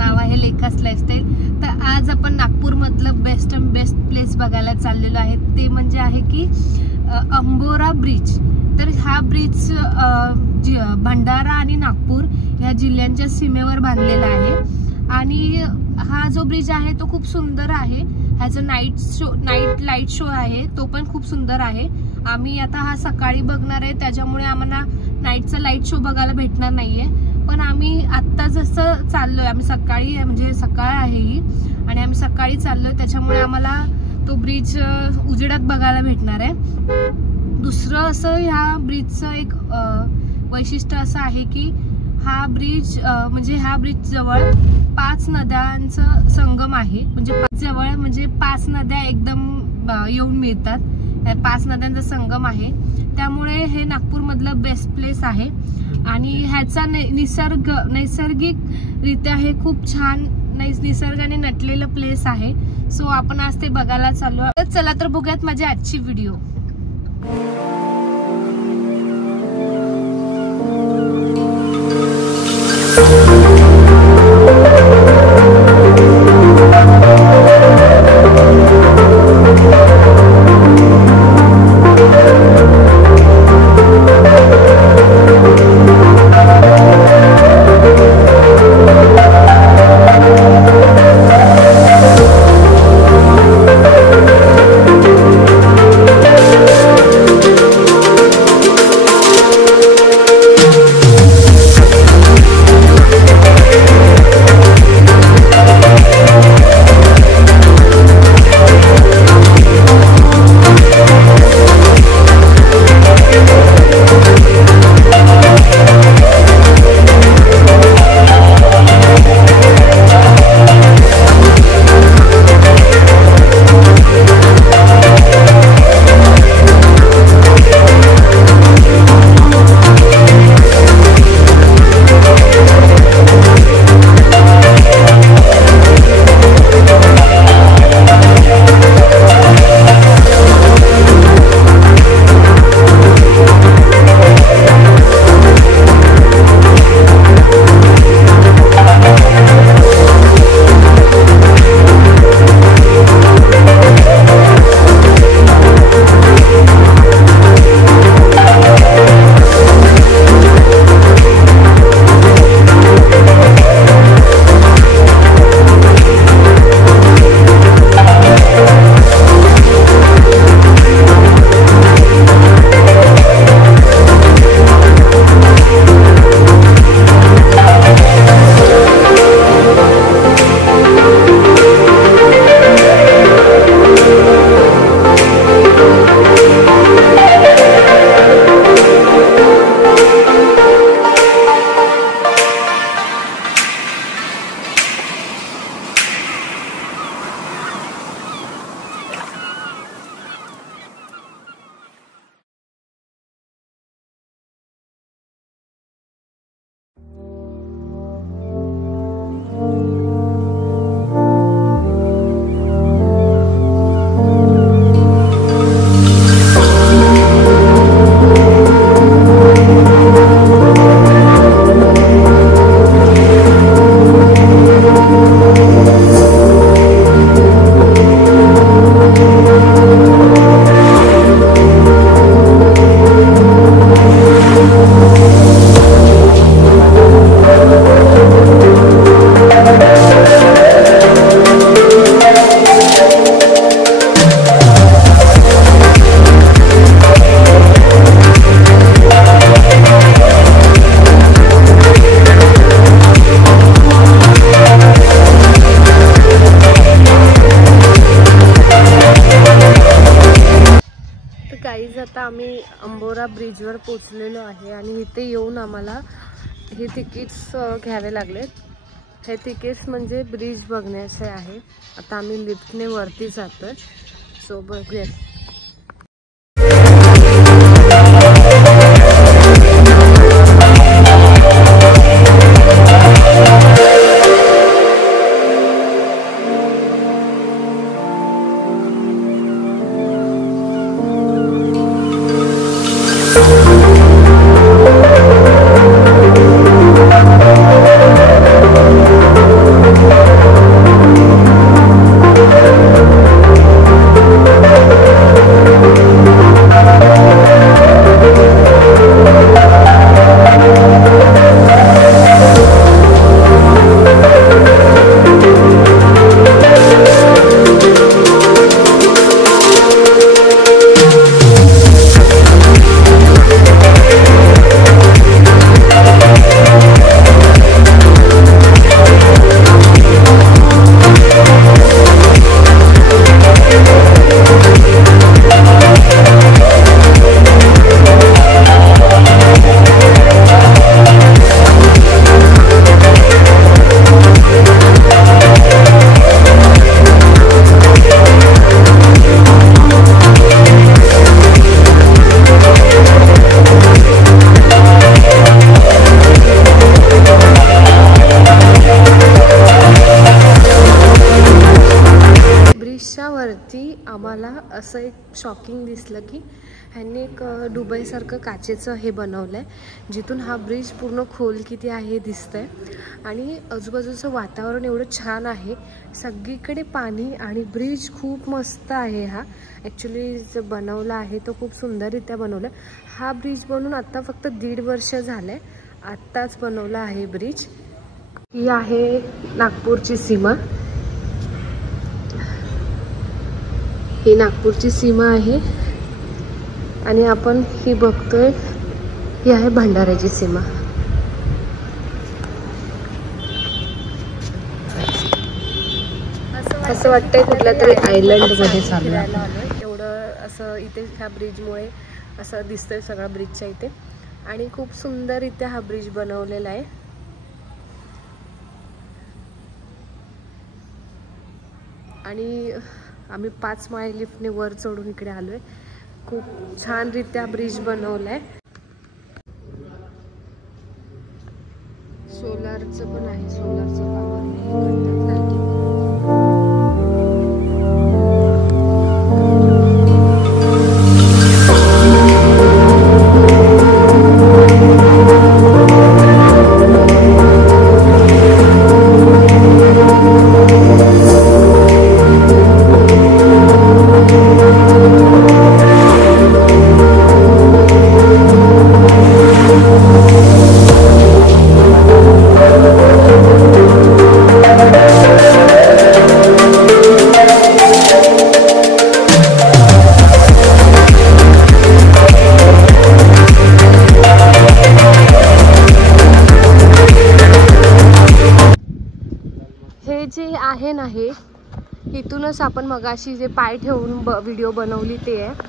नाव आहे लेखास लाईफस्टाईल। तर आज आपण नागपूरमधलं बेस्ट प्लेस बघायला चाललेलो आहे, ते म्हणजे आहे की अंबोरा ब्रिज। तर हा ब्रिज भंडारा आणि नागपूर या जिल्ह्यांच्या सीमेवर बांधलेला आहे आणि हा जो ब्रिज आहे तो खूप सुंदर आहे। ह्याचा नाईट लाईट शो आहे, तो पण खूप सुंदर आहे। आम्ही आता हा सकाळी बघणार आहे, त्याच्यामुळे आम्हाला नाईटचा लाईट शो बघायला भेटणार नाहीये, पण आम्ही आत्ता जसं चाललोय, आम्ही सकाळी म्हणजे सकाळ आहे ही आणि आम्ही सकाळी चाललोय, त्याच्यामुळे आम्हाला तो ब्रिज उजेडात बघायला भेटणार आहे। दुसरं असं ह्या ब्रिजचं एक वैशिष्ट्य असं आहे की हा ब्रिज म्हणजे ह्या ब्रिज जवळ 5 नद्यांचं संगम आहे। म्हणजे 5 नद्या एकदम येऊन मिळतात, 5 नद्यांचा संगम आहे, त्यामुळे हे नागपूरमधलं बेस्ट प्लेस आहे आणि ह्याचा नैसर्गिकरित्या हे खूप छान निसर्गाने नटलेलं प्लेस आहे। सो आपण आज ते बघायला चाललो आहोत। चला तर बघूयात माझी आजची व्हिडिओ। आता आम्ही अंबोरा ब्रिजवर पोचलेलो आहे आणि इथे येऊन आम्हाला हे तिकीट्स घ्यावे लागलेत। हे तिकीट्स म्हणजे ब्रिज बघण्याचे आहे। आता आम्ही लिफ्टने वरती जातोय, सो बघूयात। आम्हाला असं एक शॉकिंग दिसलं की ह्यांनी एक दुबईसारखं काचेचं हे बनवलं आहे, जिथून हा ब्रिज पूर्ण खोल किती आहे दिसतंय. आणि आजूबाजूचं वातावरण एवढं छान आहे, सगळीकडे पाणी आणि ब्रिज खूप मस्त आहे. हा ॲक्च्युली जो बनवला आहे तो खूप सुंदररित्या बनवला. हा ब्रिज बनून आत्ता फक्त 1.5 वर्ष झालं आहे, आत्ताच बनवला आहे ब्रिज. ही आहे नागपूरची सीमा. ही नागपूरची सीमा आहे आणि आपण ही बघतोय ही आहे भंडाऱ्याची सीमा. असं वाटतंय कुठल्या तरी आयलंड मध्ये चाललोय. एवढं असं इथे ह्या ब्रिजमुळे असं दिसतंय सगळं ब्रिजच्या इथे. आणि खूप सुंदर इथे हा ब्रिज बनवलेला आहे. आणि आम्ही 5 माळी लिफ्टने वर चढून इकडे आलोय. खूप छान रित्या ब्रिज बनवलाय. सोलारचं पण आहे, सोलारचं पॉवर करतात लाईटिंग. जे आहे ना, हे इथूनच आपण मगाशी जे पाय ठेवून व्हिडिओ बनवली ते आहे.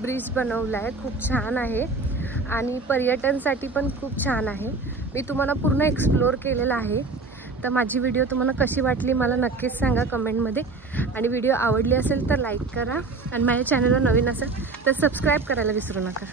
ब्रिज बनवला आहे, खूप छान आहे आणि पर्यटनसाठी पण खूप छान आहे. मी तुम्हाला पूर्ण एक्सप्लोर केलेला आहे. तर माझी व्हिडिओ तुम्हाला कशी वाटली मला नक्कीच सांगा कमेंटमध्ये. आणि व्हिडिओ आवडली असेल तर लाईक करा आणि माझ्या चॅनलवर नवीन असेल तर सबस्क्राईब करायला विसरू नका.